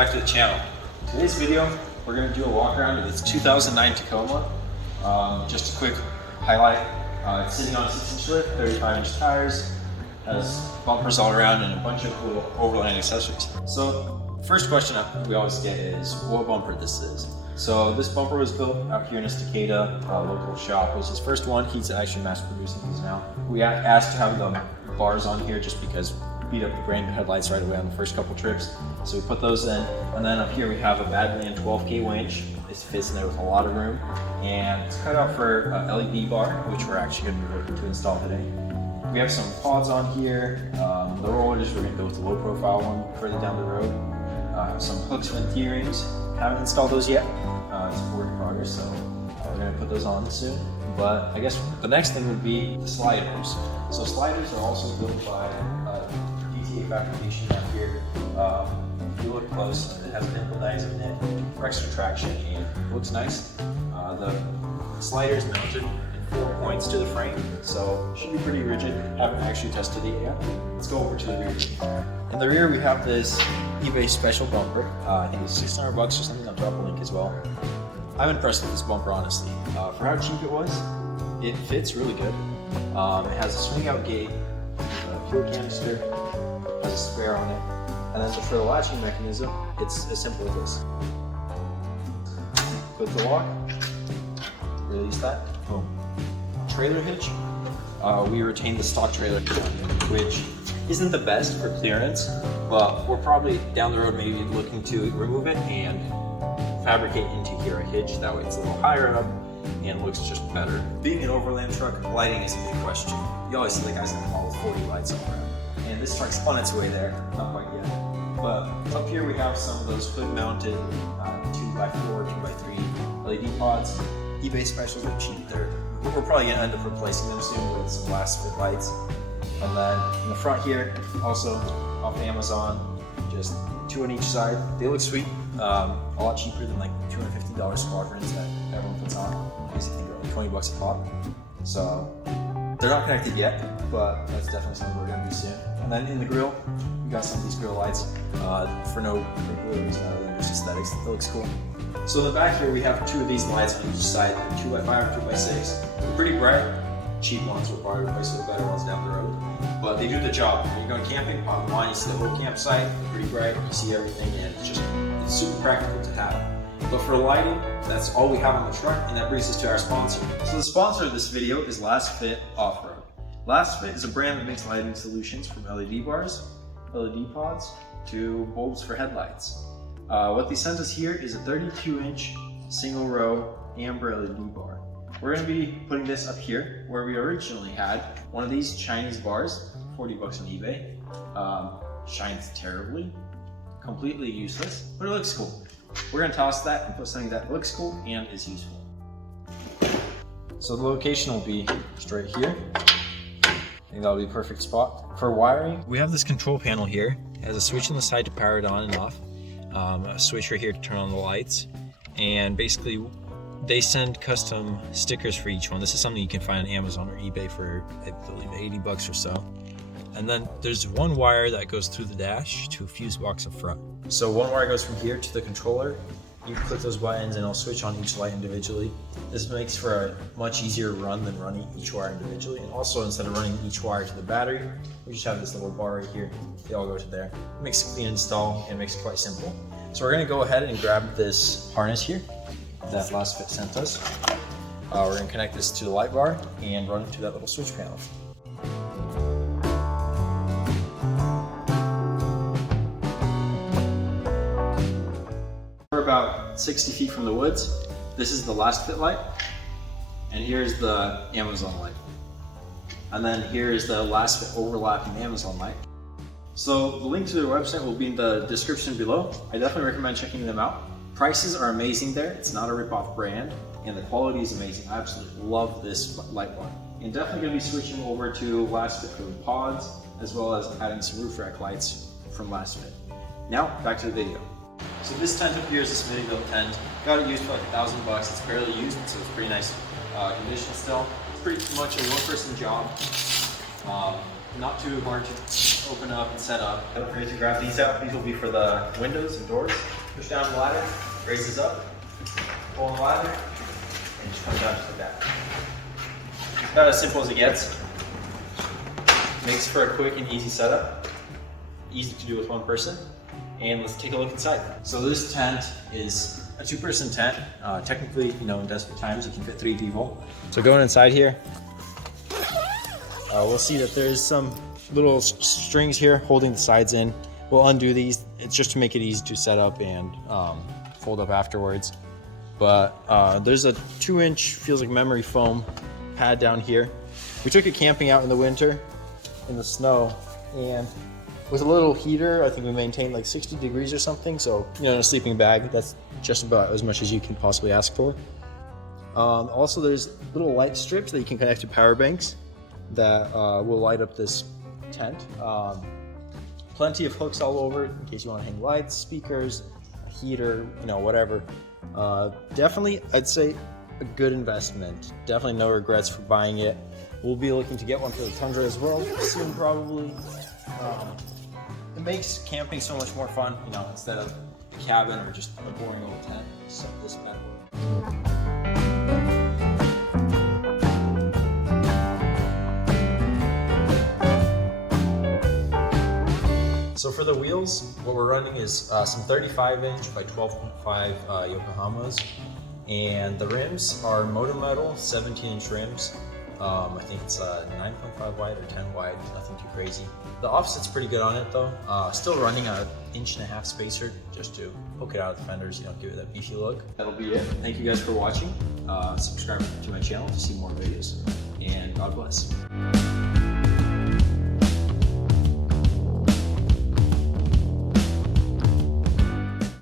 back to the channel. Today's video, we're going to do a walk around of this 2009 Tacoma. Just a quick highlight. It's sitting on a 6-inch lift, 35-inch tires, has bumpers all around and a bunch of little overland accessories. So first question we always get is what bumper this is. So this bumper was built out here in Estacada, a local shop. It was his first one. He's actually mass producing these now. We asked to have the bars on here just because beat up the brand new headlights right away on the first couple trips. So we put those in. And then up here we have a Badland 12K winch. This fits in there with a lot of room. And it's cut out for a LED bar, which we're actually going to be looking to install today. We have some pods on here. The rollers, we're going to go with the low profile one further down the road. Some hooks and T-rings. Haven't installed those yet. It's a work in progress, so we're going to put those on soon. But I guess the next thing would be the sliders. So sliders are also built by DTA fabrication out here. If you look close, it has a nickel dies in it for extra traction and it looks nice. The slider is mounted in 4 points to the frame, so it should be pretty rigid. Haven't actually tested it yet. Let's go over to the rear. In the rear we have this eBay special bumper. I think it's $600 or something. I'll drop a link as well. I'm impressed with this bumper, honestly. For how cheap it was, it fits really good. It has a swing out gate, a fuel canister, has a spare on it, and then for the latching mechanism, it's as simple as this. Click the lock, release that, boom. Trailer hitch, we retain the stock trailer hitch, which isn't the best for clearance, but we're probably down the road maybe looking to remove it and fabricate into here a hitch. That way it's a little higher up and looks just better. Being an overland truck, lighting is a big question. You always see the guys in the mall with 40 lights all around. And this truck's on its way there, not quite yet. But up here we have some of those hood-mounted 2x4, 2x3 LED pods. eBay specials are cheap. We're probably gonna end up replacing them soon with some Lasfit lights. And then in the front here, also off Amazon, just 2 on each side. They look sweet. A lot cheaper than like $250 squadrons that everyone puts on. I think they're like $20 a pop. So they're not connected yet, but that's definitely something we're gonna do soon. And then in the grill, we got some of these grill lights for no particular reason other than just aesthetics. It looks cool. So in the back here, we have 2 of these lights on each side, 2x5 or 2x6. They're pretty bright. Cheap ones will probably replace the better ones down the road. But they do the job. When you're going camping, on the line, you see the whole campsite, pretty bright, you see everything, and it's super practical to have. But for lighting, that's all we have on the truck, and that brings us to our sponsor. So the sponsor of this video is Lasfit Off-Road. Lasfit is a brand that makes lighting solutions from LED bars, LED pods, to bulbs for headlights. What they sent us here is a 32-inch single row amber LED bar. We're going to be putting this up here where we originally had one of these Chinese bars, $40 on eBay. Shines terribly, completely useless, but it looks cool. We're going to toss that and put something that looks cool and is useful. So the location will be just right here. I think that'll be a perfect spot. For wiring, we have this control panel here. It has a switch on the side to power it on and off. A switch right here to turn on the lights. And basically, they send custom stickers for each one. This is something you can find on Amazon or eBay for, I believe, $80 or so. And then there's one wire that goes through the dash to a fuse box up front. So one wire goes from here to the controller. You click those buttons and it'll switch on each light individually. This makes for a much easier run than running each wire individually. And also, instead of running each wire to the battery, we just have this little bar right here. They all go to there. It makes a clean install and makes it quite simple. So we're gonna go ahead and grab this harness here that Lasfit sent us. We're going to connect this to the light bar and run it to that little switch panel. We're about 60 feet from the woods. This is the Lasfit light, and here's the Amazon light. And then here's the Lasfit overlapping Amazon light. So the link to their website will be in the description below. I definitely recommend checking them out. Prices are amazing there. It's not a rip-off brand, and the quality is amazing. I absolutely love this light bar. And definitely going to be switching over to Lasfit for the pods, as well as adding some roof rack lights from Lasfit. Now, back to the video. So this tent up here is a smittybuilt tent. Got it used for like $1,000. It's barely used, so it's pretty nice condition still. It's pretty much a one-person job. Not too hard to open up and set up. Don't forget to grab these out. These will be for the windows and doors. Push down the ladder, raises up, pull on the ladder, and just comes down just like that. It's about as simple as it gets. Makes for a quick and easy setup. Easy to do with one person. And let's take a look inside. So this tent is a 2-person tent. Technically, you know, in desperate times, you can fit 3 people. So going inside here, we'll see that there's some little strings here holding the sides in. We'll undo these. It's just to make it easy to set up and fold up afterwards. But there's a 2-inch, feels like memory foam pad down here. We took it camping out in the winter, in the snow, and with a little heater, I think we maintained like 60 degrees or something. So, you know, in a sleeping bag, that's just about as much as you can possibly ask for. Also, there's little light strips that you can connect to power banks that will light up this tent. Plenty of hooks all over in case you want to hang lights, speakers, a heater, you know, whatever. Definitely, I'd say a good investment. Definitely no regrets for buying it. We'll be looking to get one for the Tundra as well soon, probably. It makes camping so much more fun, you know, instead of a cabin or just a boring old tent. So this bad boy. So for the wheels, what we're running is some 35-inch by 12.5 Yokohamas, and the rims are motor metal 17-inch rims. I think it's 9.5 wide or 10 wide, nothing too crazy. The offset's pretty good on it though. Still running a 1.5 inch spacer just to poke it out of the fenders, you know, give it that beefy look. That'll be it. Thank you guys for watching. Subscribe to my channel to see more videos, and God bless.